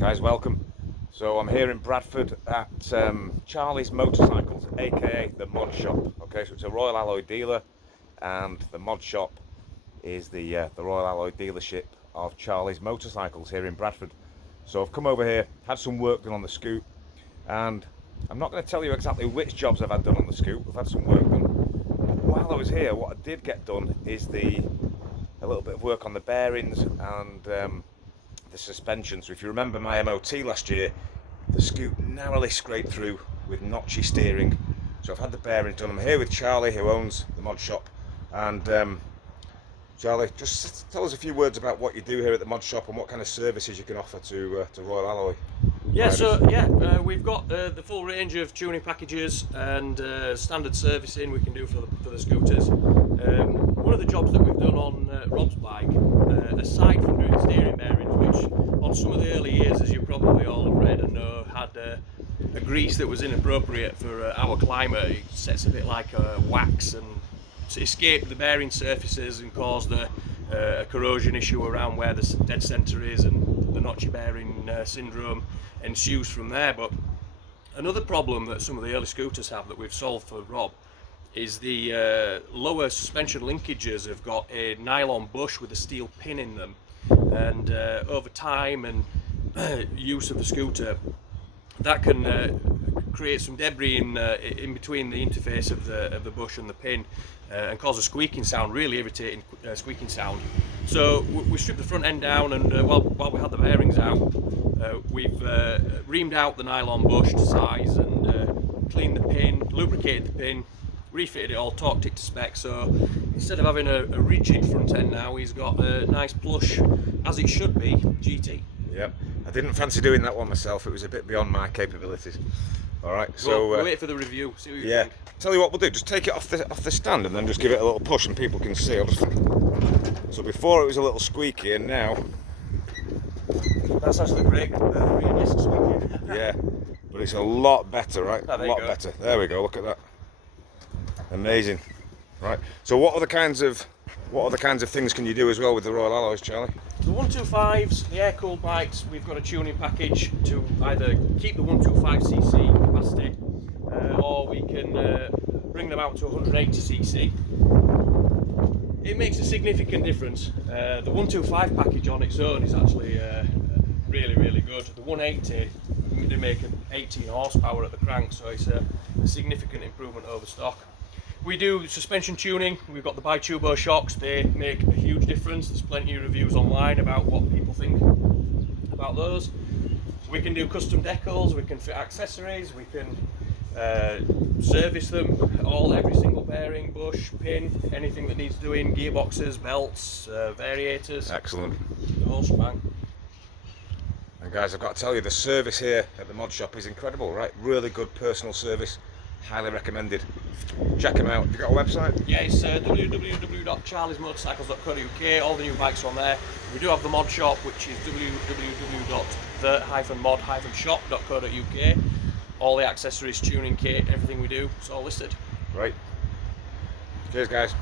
Guys, welcome. So I'm here in Bradford at Charlies Motorcycles, aka the mod shop. Okay, so it's a Royal Alloy dealer, and the mod shop is the Royal Alloy dealership of Charlies Motorcycles here in Bradford. So I've come over here, had some work done on the scoot, and I'm not going to tell you exactly which jobs I've had done on the scoot. I've had some work done. But while I was here, what I did get done is a little bit of work on the bearings and the suspension. So if you remember my MOT last year, the scoot narrowly scraped through with notchy steering. So I've had the bearings done. I'm here with Charlie, who owns the mod shop. And Charlie, just tell us a few words about what you do here at the mod shop and what kind of services you can offer to Royal Alloy. Yeah, we've got the full range of tuning packages and standard servicing we can do for the scooters. One of the jobs that we've done on Rob's bike, aside from doing the steering bearings, which on some of the early years, as you probably all have read and know, had a grease that was inappropriate for our climate. It sets a bit like wax and escaped the bearing surfaces and caused a corrosion issue around where the dead centre is, and the notchy bearing syndrome ensues from there. But another problem that some of the early scooters have that we've solved for Rob is the lower suspension linkages have got a nylon bush with a steel pin in them, and over time and use of the scooter, that can create some debris in between the interface of the bush and the pin, and cause a squeaking sound, really irritating squeaking sound. So we stripped the front end down, and while we had the bearings out, we've reamed out the nylon bush to size and cleaned the pin, lubricated the pin, refitted it all, torqued it to spec. So instead of having a rigid front end now, he's got a nice plush, as it should be, GT. Yep, I didn't fancy doing that one myself. It was a bit beyond my capabilities. All right, so we'll wait for the review. See what you think. Tell you what we'll do. Just take it off the stand and then just give it a little push, and people can see. So before it was a little squeaky, and now That's actually the brake rear disc squeaking. yeah, but it's a lot better, right? Oh, a lot better. There we go. Look at that. Amazing. Right. So what other kinds of things can you do as well with the Royal Alloys, Charlie? The 125s, the air-cooled bikes, we've got a tuning package to either keep the 125cc capacity, or we can bring them out to 180cc. It makes a significant difference. The 125 package on its own is actually really, really good. The 180, they make an 18 horsepower at the crank, so it's a significant improvement over stock. We do suspension tuning. We've got the bi-turbo shocks. They make a huge difference. There's plenty of reviews online about what people think about those. We can do custom decals, we can fit accessories, we can service them, every single bearing, bush, pin, anything that needs doing, gearboxes, belts, variators. Excellent. The whole shebang. And guys, I've got to tell you, the service here at the mod shop is incredible, right? Really good personal service. Highly recommended. Check them out. Have you got a website? Yeah, it's www.charliesmotorcycles.co.uk. All the new bikes are on there. We do have the mod shop, which is www.the-mod-shop.co.uk. All the accessories, tuning kit, everything we do, it's all listed. Right. Cheers, guys.